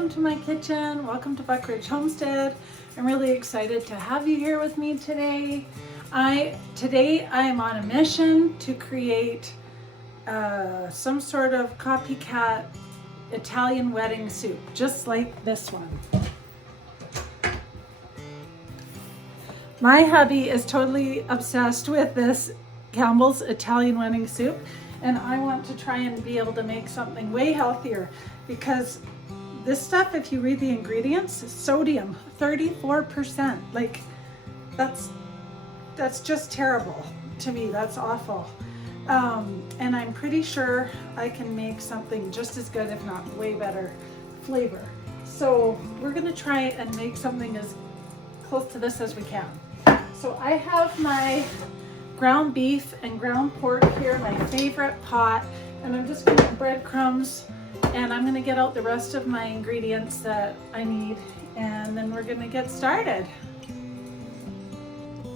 welcome to my kitchen. Welcome to Bok Choy Homestead. I'm really excited to have you here with me today. Today I am on a mission to create some sort of copycat Italian wedding soup, just like this one. My hubby is totally obsessed with this Campbell's Italian wedding soup, and I want to try and be able to make something way healthier, because this stuff, if you read the ingredients, sodium 34%. Like that's just terrible to me. That's awful. And I'm pretty sure I can make something just as good, if not way better flavor. So we're gonna try and make something as close to this as we can. So I have my ground beef and ground pork here, my favorite pot, and I'm just gonna breadcrumbs, and I'm gonna get out the rest of my ingredients that I need, and then we're gonna get started.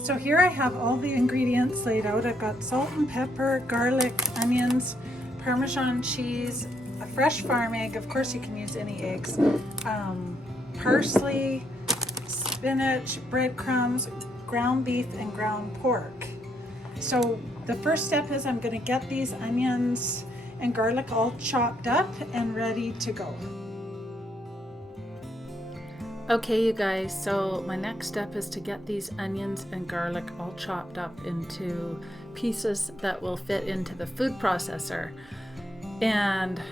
So here I have all the ingredients laid out. I've got salt and pepper, garlic, onions, Parmesan cheese, a fresh farm egg, of course you can use any eggs, parsley, spinach, breadcrumbs, ground beef, and ground pork. So the first step is I'm going to get these onions and garlic all chopped up and ready to go. Okay, you guys, so my next step is to get these onions and garlic all chopped up into pieces that will fit into the food processor. And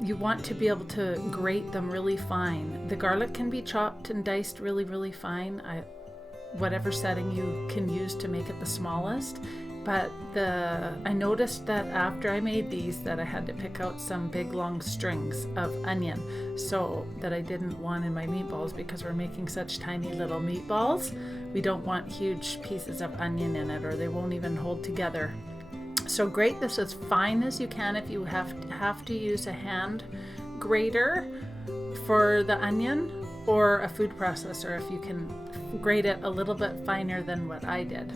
you want to be able to grate them really fine. The garlic can be chopped and diced really, really fine. Whatever setting you can use to make it the smallest. But I noticed that after I made these that I had to pick out some big long strings of onion, so that I didn't want in my meatballs, because we're making such tiny little meatballs. We don't want huge pieces of onion in it, or they won't even hold together. So grate this as fine as you can. If you have to use a hand grater for the onion, or a food processor if you can grate it a little bit finer than what I did.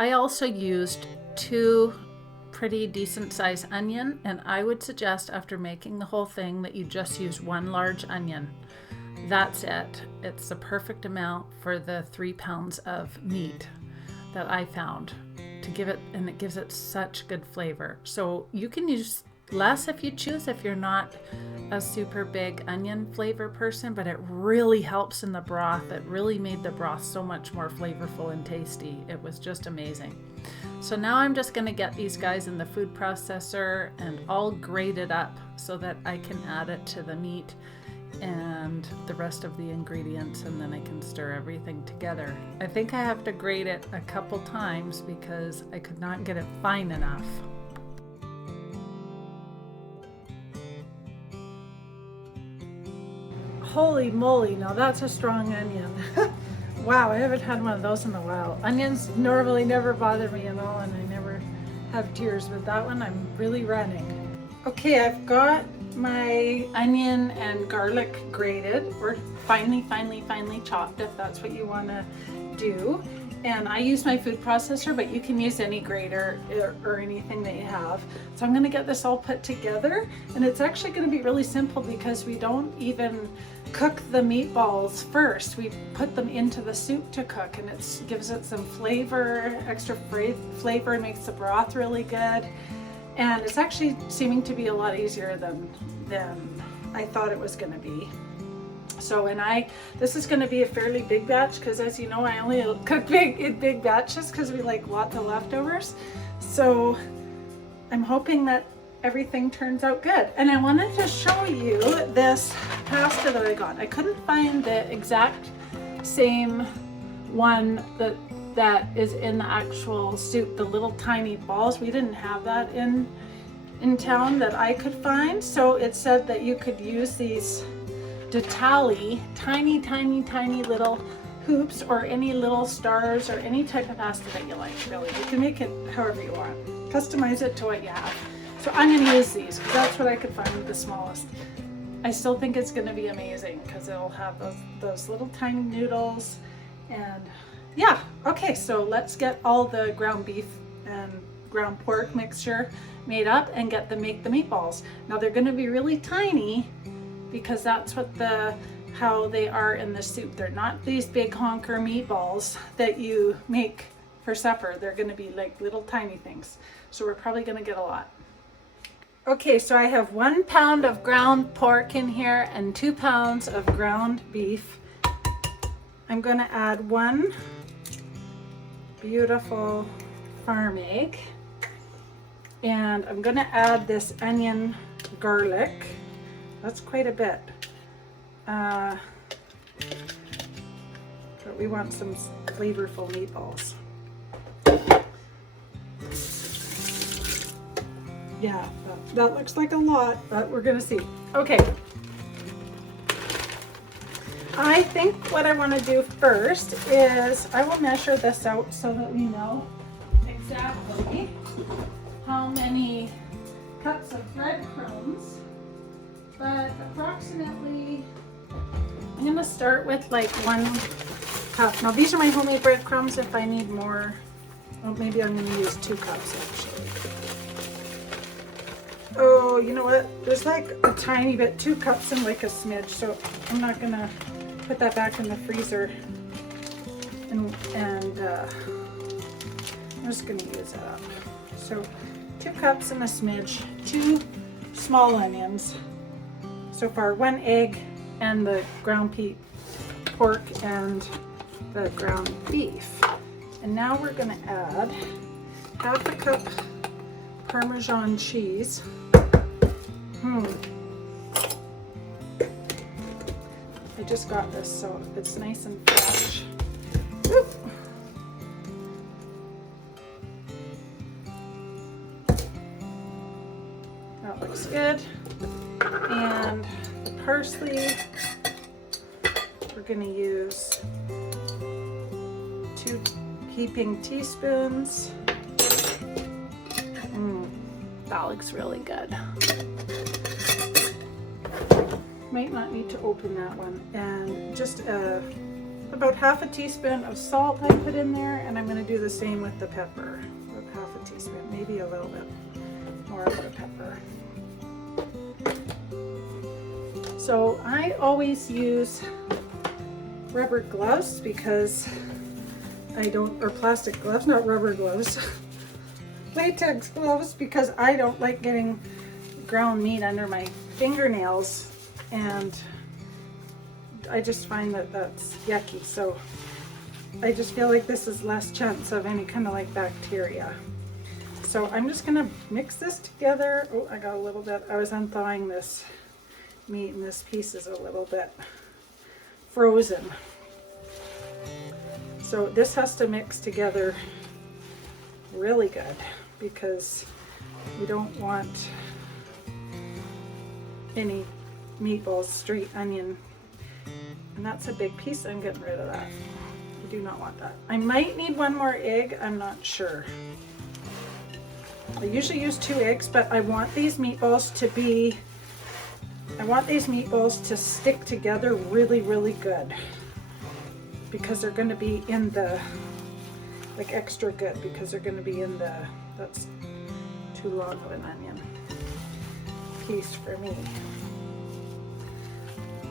I also used 2 pretty decent sized onion, and I would suggest after making the whole thing that you just use 1 large onion. That's it. It's the perfect amount for the 3 pounds of meat that I found to give it, and it gives it such good flavor. So you can use less if you choose, if you're not a super big onion flavor person, but it really helps in the broth. It really made the broth so much more flavorful and tasty. It was just amazing. So now I'm just going to get these guys in the food processor and all grated up so that I can add it to the meat and the rest of the ingredients, and then I can stir everything together. I think I have to grate it a couple times because I could not get it fine enough. Holy moly, now that's a strong onion. Wow, I haven't had one of those in a while. Onions normally never bother me at all, and I never have tears, but that one I'm really running. Okay, I've got my onion and garlic grated, or finely chopped if that's what you want to do. And I use my food processor, but you can use any grater or anything that you have. So I'm going to get this all put together, and it's actually going to be really simple because we don't even cook the meatballs first. We put them into the soup to cook, and it gives it some flavor, extra flavor, and makes the broth really good. And it's actually seeming to be a lot easier than I thought it was going to be. So this is going to be a fairly big batch, because as you know, I only cook in big batches because we like lots of leftovers. So I'm hoping that everything turns out good. And I wanted to show you this pasta that I got. I couldn't find the exact same one that is in the actual soup, the little tiny balls. We didn't have that in town that I could find. So it said that you could use these Ditali, tiny little hoops, or any little stars, or any type of pasta that you like, really. You can make it however you want. Customize it to what you have. So I'm going to use these because that's what I could find the smallest. I still think it's gonna be amazing because it'll have those little tiny noodles. And yeah, okay, so let's get all the ground beef and ground pork mixture made up and make the meatballs. Now they're gonna be really tiny because that's what how they are in the soup. They're not these big honker meatballs that you make for supper. They're gonna be like little tiny things. So we're probably gonna get a lot. Okay, so I have 1 pound of ground pork in here and 2 pounds of ground beef. I'm gonna add 1 beautiful farm egg. And I'm gonna add this onion garlic. That's quite a bit. But we want some flavorful meatballs. Yeah, that looks like a lot, but we're gonna see. Okay. I think what I want to do first is I will measure this out so that we know exactly how many cups of breadcrumbs, but approximately I'm gonna start with like 1 cup. Now these are my homemade breadcrumbs. If I need more, well, maybe I'm gonna use 2 cups actually. Oh, you know what? There's like a tiny bit, 2 cups and like a smidge, so I'm not gonna put that back in the freezer. And I'm just gonna use that up. So 2 cups and a smidge, 2 small onions. So far, 1 egg and the ground pork and the ground beef. And now we're gonna add 1/2 cup Parmesan cheese. I just got this, so it's nice and fresh. Whoop. That looks good. And the parsley, we're going to use 2 heaping teaspoons. That looks really good. Might not need to open that one. And just about 1/2 teaspoon of salt I put in there, and I'm going to do the same with the pepper. About 1/2 teaspoon, maybe a little bit more of the pepper. So I always use rubber gloves because or plastic gloves, not rubber gloves. Latex gloves, because I don't like getting ground meat under my fingernails, and I just find that that's yucky. So I just feel like this is less chance of any kind of like bacteria. So I'm just gonna mix this together. Oh, I got a little bit. I was unthawing this meat and this piece is a little bit frozen. So this has to mix together really good because we don't want any meatballs, straight onion. And that's a big piece. I'm getting rid of that. I do not want that. I might need 1 more egg. I'm not sure. I usually use 2 eggs, but I want these meatballs to stick together really, really good, because they're going to be in the, like extra good, because they're going to be in the, that's too long of an onion piece for me.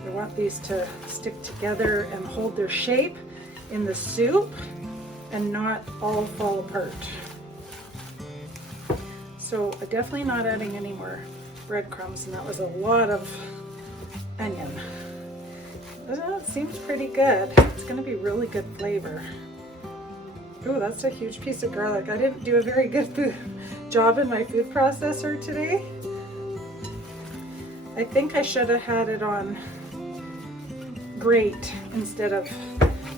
I want these to stick together and hold their shape in the soup and not all fall apart. So I'm definitely not adding any more breadcrumbs, and that was a lot of onion. That seems pretty good. It's going to be really good flavor. Oh, that's a huge piece of garlic. I didn't do a very good job in my food processor today. I think I should have had it on grate instead of,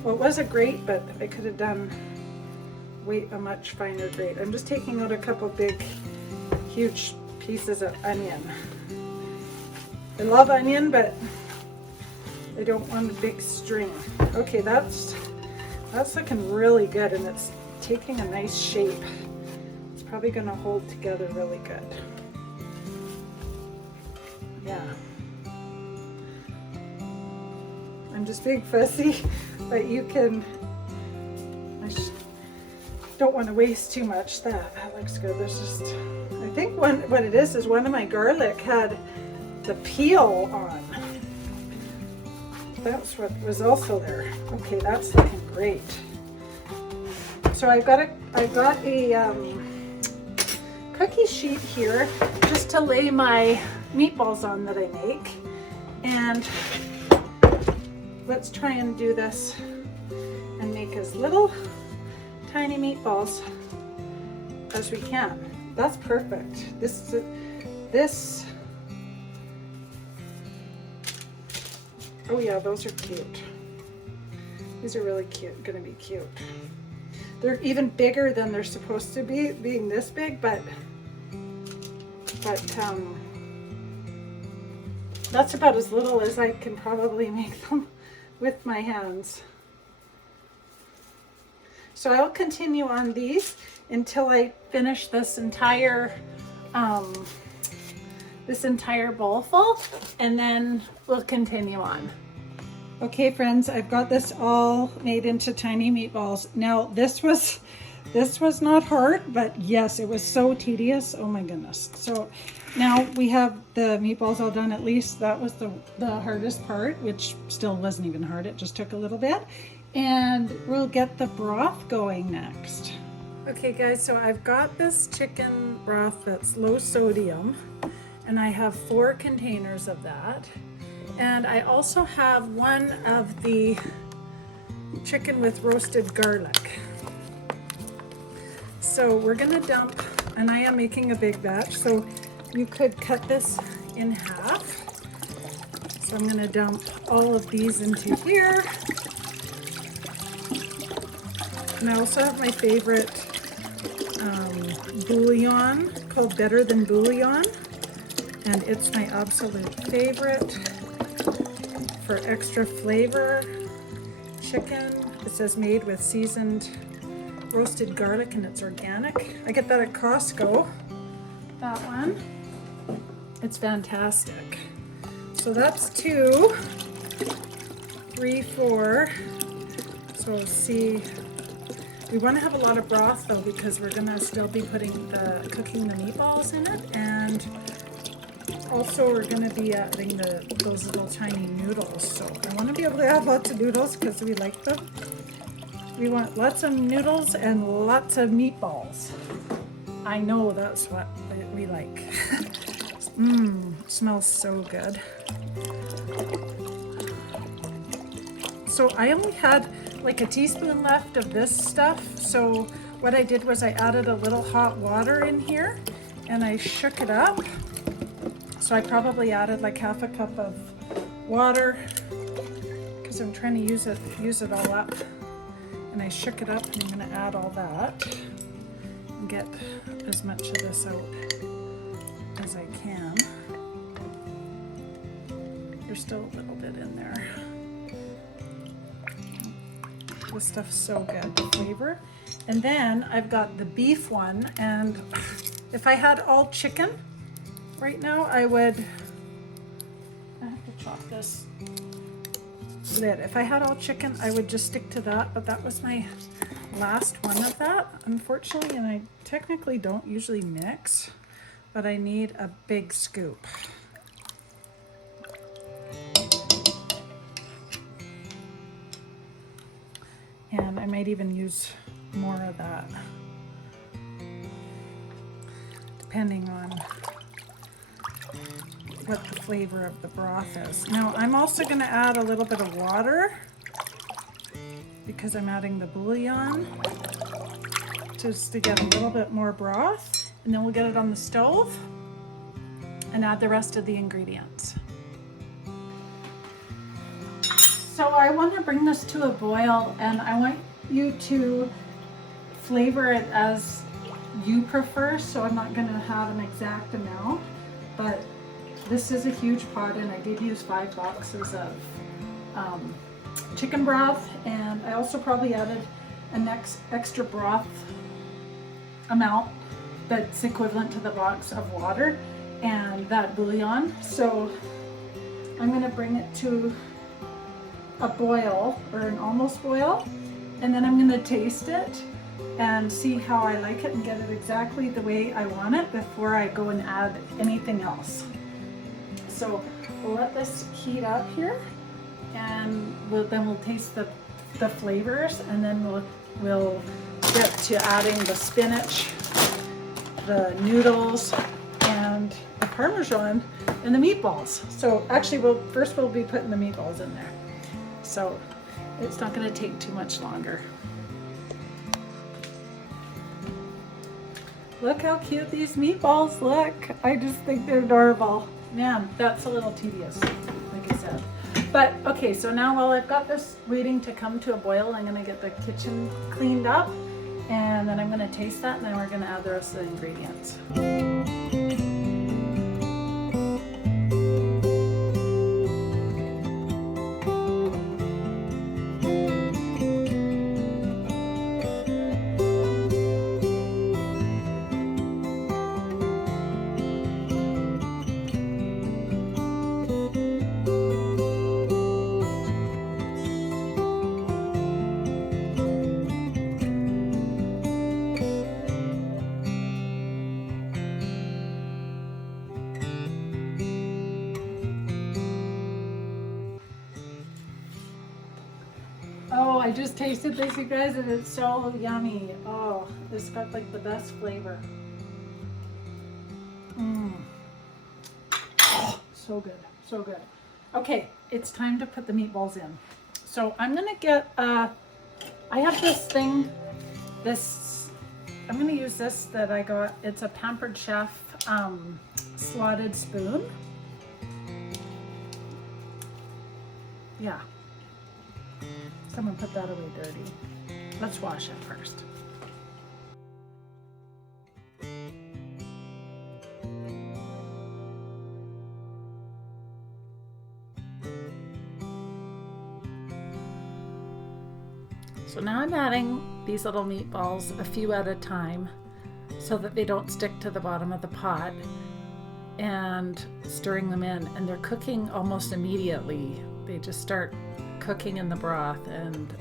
well, it was a grate, but I could have done a much finer grate. I'm just taking out a couple big, huge pieces of onion. I love onion, but I don't want a big string. Okay, that's looking really good, and it's taking a nice shape. It's probably going to hold together really good. Yeah. I'm just being fussy, but you can, don't want to waste too much. That looks good. There's just, I think what it is one of my garlic had the peel on. That's what was also there. Okay, that's looking great. So I've got a cookie sheet here just to lay my meatballs on that I make. And let's try and do this and make as little tiny meatballs as we can. That's perfect. This, oh yeah, those are cute. These are really cute, gonna be cute. They're even bigger than they're supposed to be, being this big, but that's about as little as I can probably make them with my hands. So I'll continue on these until I finish this entire bowl full, and then we'll continue on. Okay friends, I've got this all made into tiny meatballs. Now this was not hard, but yes, it was so tedious. Oh my goodness. So now we have the meatballs all done. At least that was the hardest part, which still wasn't even hard. It just took a little bit. And we'll get the broth going next. Okay guys, so I've got this chicken broth that's low sodium, and I have 4 containers of that. And I also have one of the chicken with roasted garlic. So we're gonna dump, and I am making a big batch, so you could cut this in half. So I'm gonna dump all of these into here. And I also have my favorite bouillon called Better Than Bouillon, and it's my absolute favorite for extra flavor. Chicken, it says made with seasoned roasted garlic, and it's organic. I get that at Costco, that one. It's fantastic. So that's 2, 3, 4. So see, we want to have a lot of broth though, because we're gonna still be cooking the meatballs in it, and also we're gonna be adding those little tiny noodles. So I want to be able to add lots of noodles because we like them. We want lots of noodles and lots of meatballs. I know that's what we like. Smells so good. So I only had like a teaspoon left of this stuff. So what I did was I added a little hot water in here and I shook it up. So I probably added like half a cup of water because I'm trying to use it all up. And I shook it up, and I'm going to add all that and get as much of this out as I can. There's still a little bit in there. This stuff's so good, the flavor. And then I've got the beef one, and if I had all chicken right now, I have to chop this lid. If I had all chicken, I would just stick to that, but that was my last one of that, unfortunately, and I technically don't usually mix, but I need a big scoop. And I might even use more of that, depending on what the flavor of the broth is. Now I'm also going to add a little bit of water because I'm adding the bouillon just to get a little bit more broth, and then we'll get it on the stove and add the rest of the ingredients. So I want to bring this to a boil, and I want you to flavor it as you prefer, so I'm not going to have an exact amount, but this is a huge pot, and I did use 5 boxes of chicken broth, and I also probably added an extra broth amount that's equivalent to the box of water and that bouillon. So I'm going to bring it to a boil or an almost boil, and then I'm going to taste it and see how I like it and get it exactly the way I want it before I go and add anything else. So we'll let this heat up here, and then we'll taste the flavors, and then we'll get to adding the spinach, the noodles, and the Parmesan, and the meatballs. So actually first we'll be putting the meatballs in there. So it's not going to take too much longer. Look how cute these meatballs look. I just think they're adorable. Man, that's a little tedious, like I said. But okay, so now while I've got this waiting to come to a boil, I'm gonna get the kitchen cleaned up, and then I'm gonna taste that, and then we're gonna add the rest of the ingredients. Oh, I just tasted this, you guys, and it's so yummy. Oh, this got like the best flavor. Oh, so good, so good. Okay, it's time to put the meatballs in. So I'm gonna get, I have this thing, I'm gonna use this that I got. It's a Pampered Chef slotted spoon. Yeah. Someone put that away dirty. Let's wash it first. So now I'm adding these little meatballs a few at a time so that they don't stick to the bottom of the pot, and stirring them in, and they're cooking almost immediately. They just start cooking in the broth, and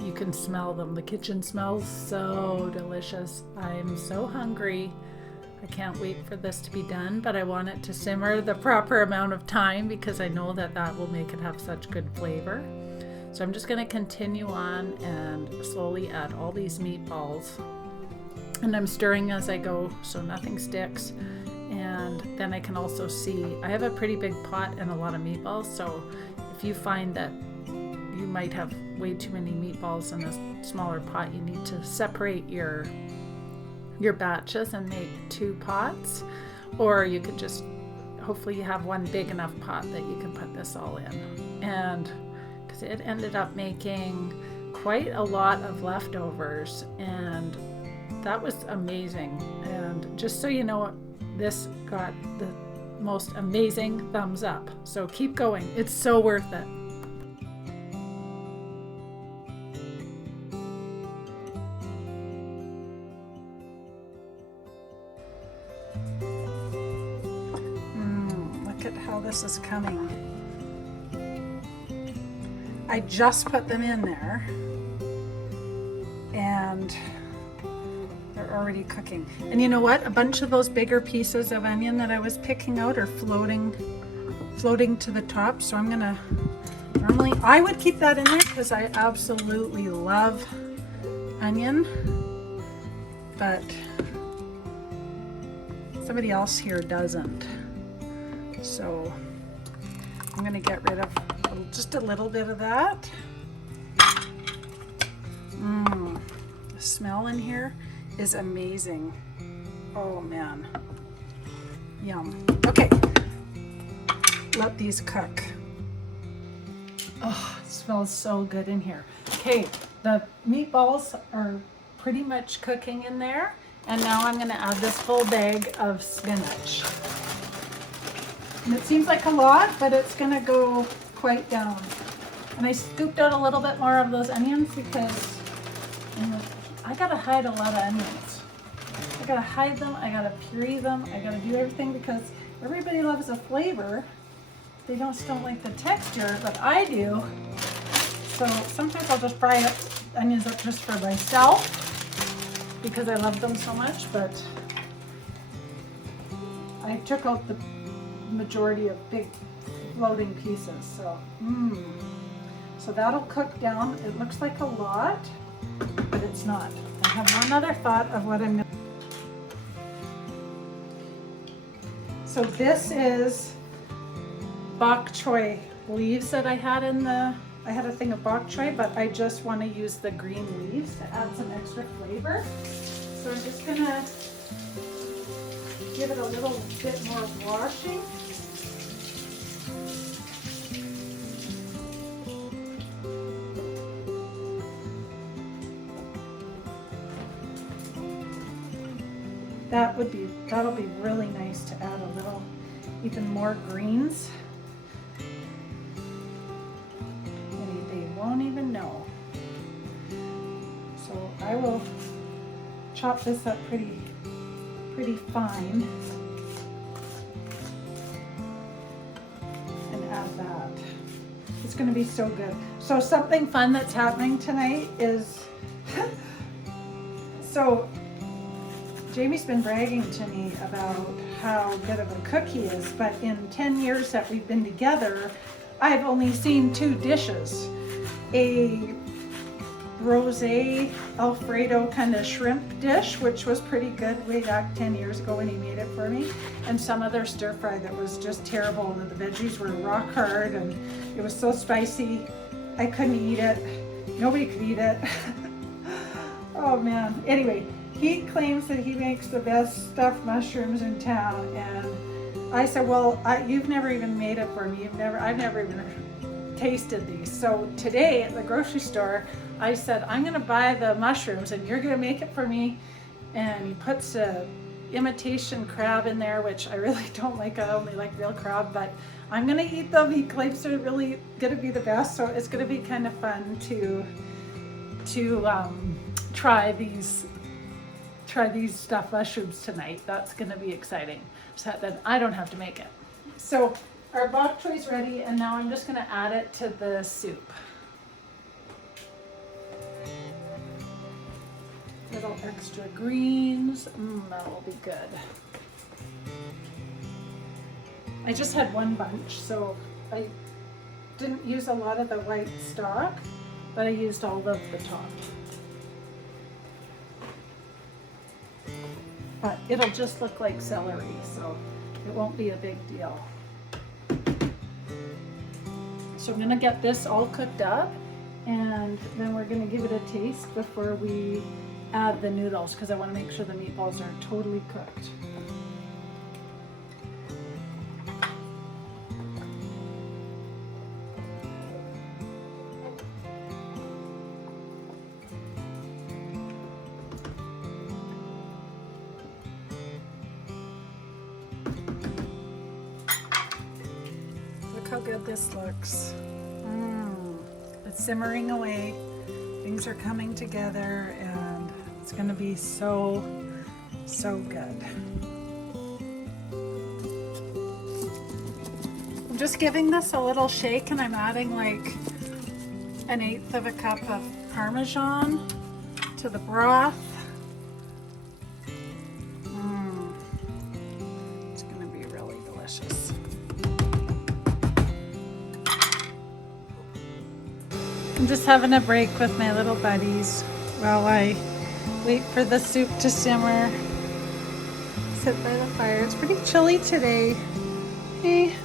you can smell them. The kitchen smells so delicious. I'm so hungry. I can't wait for this to be done, but I want it to simmer the proper amount of time because I know that that will make it have such good flavor. So I'm just going to continue on and slowly add all these meatballs, and I'm stirring as I go so nothing sticks. And then I can also see, I have a pretty big pot and a lot of meatballs, so if you find that you might have way too many meatballs in a smaller pot, you need to separate your batches and make 2 pots, or you could just, hopefully you have one big enough pot that you can put this all in. And because it ended up making quite a lot of leftovers, and that was amazing. And just so you know, this got the most amazing thumbs up. So keep going. It's so worth it. Look at how this is coming. I just put them in there, and they're already cooking. And you know what? A bunch of those bigger pieces of onion that I was picking out are floating to the top. So I'm gonna, normally I would keep that in there because I absolutely love onion, but somebody else here doesn't. So I'm gonna get rid of just a little bit of that. The smell in here is amazing. Oh man, yum. Okay, let these cook. Oh, it smells so good in here. Okay, the meatballs are pretty much cooking in there, and now I'm going to add this full bag of spinach. And it seems like a lot, but it's going to go quite down. And I scooped out a little bit more of those onions because I gotta hide a lot of onions. I gotta hide them, I gotta puree them, I gotta do everything because everybody loves the flavor. They just don't like the texture, but I do. So sometimes I'll just fry onions up just for myself because I love them so much, but I took out the majority of big floating pieces. So that'll cook down. It looks like a lot, but it's not. I have one other thought of what I'm going to. So this is Bok Choy leaves that I had I had a thing of Bok Choy, but I just want to use the green leaves to add some extra flavor. So I'm just gonna give it a little bit more washing. That'll be really nice to add a little, even more greens. And they won't even know. So I will chop this up pretty fine and add that. It's going to be so good. So something fun that's happening tonight is, so Jamie's been bragging to me about how good of a cook he is, but in 10 years that we've been together, I've only seen 2 dishes. A rosé Alfredo kind of shrimp dish, which was pretty good way back 10 years ago when he made it for me, and some other stir fry that was just terrible, and the veggies were rock hard and it was so spicy I couldn't eat it. Nobody could eat it. Oh man. Anyway, he claims that he makes the best stuffed mushrooms in town, and I said, well, you've never even made it for me. I've never even tasted these. So today at the grocery store, I said, I'm gonna buy the mushrooms and you're gonna make it for me. And he puts a imitation crab in there, which I really don't like. I only like real crab, but I'm gonna eat them. He claims they're really gonna be the best. So it's gonna be kind of fun to try these stuffed mushrooms tonight. That's gonna be exciting. So then I don't have to make it. So our bok choy is ready, and now I'm just gonna add it to the soup. Little extra greens, that'll be good. I just had one bunch, so I didn't use a lot of the white stock, but I used all of the top. But it'll just look like celery, so it won't be a big deal. So I'm gonna get this all cooked up, and then we're gonna give it a taste before we add the noodles, because I want to make sure the meatballs are totally cooked. Look how good this looks. It's simmering away. Things are coming together, and it's going to be so good. I'm just giving this a little shake, and I'm adding like 1/8 of a cup of Parmesan to the broth. It's going to be really delicious. I'm just having a break with my little buddies while I wait for the soup to simmer. Sit by the fire. It's pretty chilly today. Hey,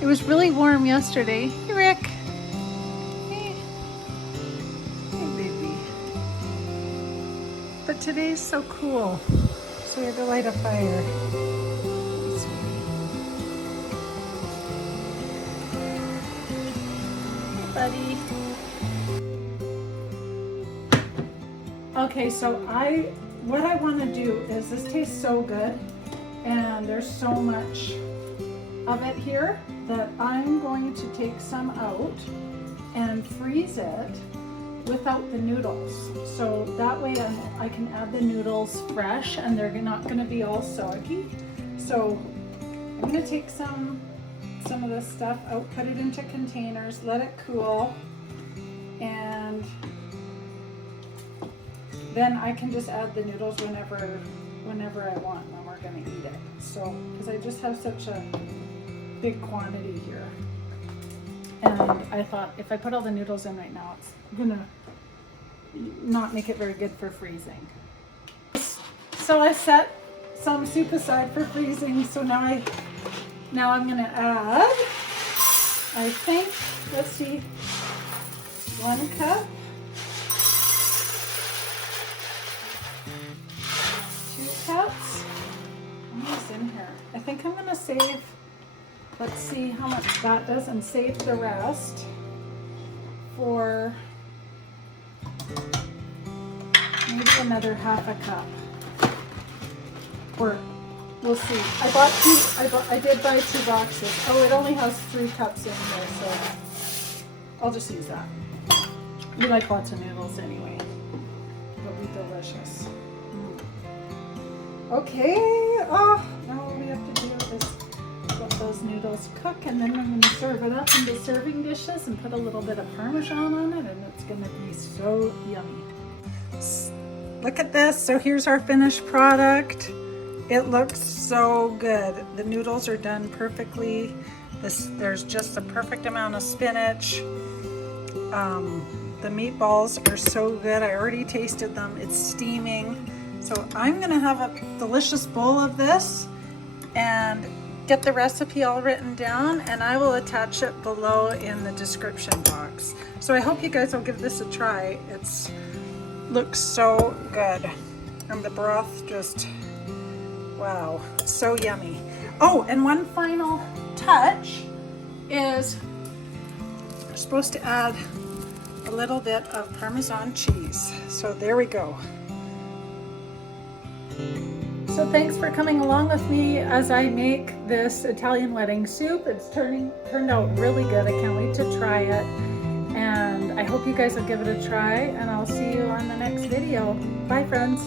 it was really warm yesterday. Hey, Rick. Hey. Hey, baby. But today's so cool. So we had to light a fire. Hey, buddy. Okay, so what I want to do is, this tastes so good, and there's so much of it here that I'm going to take some out and freeze it without the noodles. So that way I can add the noodles fresh, and they're not going to be all soggy. So I'm going to take some of this stuff out, put it into containers, let it cool, and then I can just add the noodles whenever I want when we're gonna eat it. So, because I just have such a big quantity here. And I thought if I put all the noodles in right now, it's gonna not make it very good for freezing. So I set some soup aside for freezing. So now I'm gonna add, I think, let's see, 1 cup, 2 cups. What is in here? I think I'm gonna save, let's see how much that does, and save the rest for maybe another half a cup. Or we'll see. I did buy 2 boxes. Oh, it only has 3 cups in here, so I'll just use that. We like lots of noodles anyway. It'll be delicious. Okay. Oh, now all we have to do is let those noodles cook, and then I'm going to serve it up into serving dishes and put a little bit of Parmesan on it, and it's going to be so yummy. Look at this. So here's our finished product. It looks so good. The noodles are done perfectly. There's just the perfect amount of spinach. The meatballs are so good. I already tasted them. It's steaming. So I'm gonna have a delicious bowl of this and get the recipe all written down, and I will attach it below in the description box. So I hope you guys will give this a try. It's looks so good. And the broth just, wow, so yummy. Oh, and one final touch is we're supposed to add a little bit of Parmesan cheese. So there we go. So thanks for coming along with me as I make this Italian wedding soup. It's turned out really good. I can't wait to try it. And I hope you guys will give it a try, and I'll see you on the next video. Bye, friends.